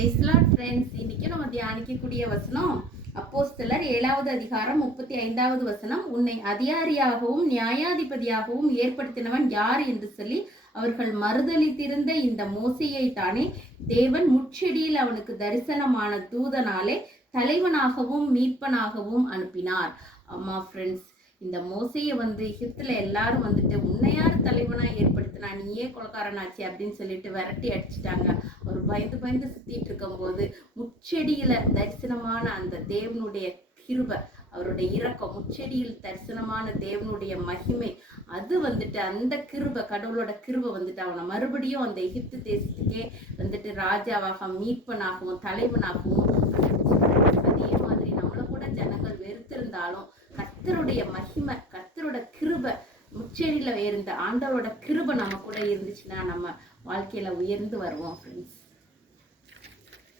Price Lord friends. இன்னைக்கு நம்ம தியானிக்கக்கூடிய வசனம் அப்போஸ்தலர் 7வது அதிகாரம் 35வது வசனம். உன்னை அதிகாரியாகவும் நியாயாதிபதியாகவும் ஏற்படுத்தினவன் யார் என்று சொல்லி அவர்கள் மறுதலித்திருந்த இந்த மோசேயை தானே தேவன் முட்செடியில் அவனுக்கு தரிசனமான தூதனாலே தலைவனாகவும் மீட்பனாகவும் அனுப்பினார். ஆமா ஃப்ரெண்ட்ஸ், இந்த மோசையை எகிப்துல எல்லாரும் உன்னை யார் தலைவனா ஏற்படுத்தினா, நீயே கொலக்காரனாச்சு அப்படின்னு சொல்லிட்டு விரட்டி அடிச்சுட்டாங்க. அவர் பயந்து பயந்து சுத்திட்டு இருக்கும் போது முச்செடியில தரிசனமான அந்த தேவனுடைய கிருபை, அவருடைய இரக்கம், முச்செடியில் தரிசனமான தேவனுடைய மகிமை, அது அந்த கிருபை, கடவுளோட கிருபை அவனை மறுபடியும் அந்த எகிப்து தேசத்துக்கே ராஜாவாக மீட்பனாகவும் தலைவனாகவும். அதே மாதிரி நம்மள கூட ஜனங்கள் வெறுத்திருந்தாலும் கர்த்தருடைய மகிமை, கர்த்தரோட கிருபை, முச்செடியில இருந்த ஆண்டவரோட கிருபை நம்ம கூட இருந்துச்சுன்னா நம்ம வாழ்க்கையில உயர்ந்து வருவோம் ஃப்ரெண்ட்ஸ்.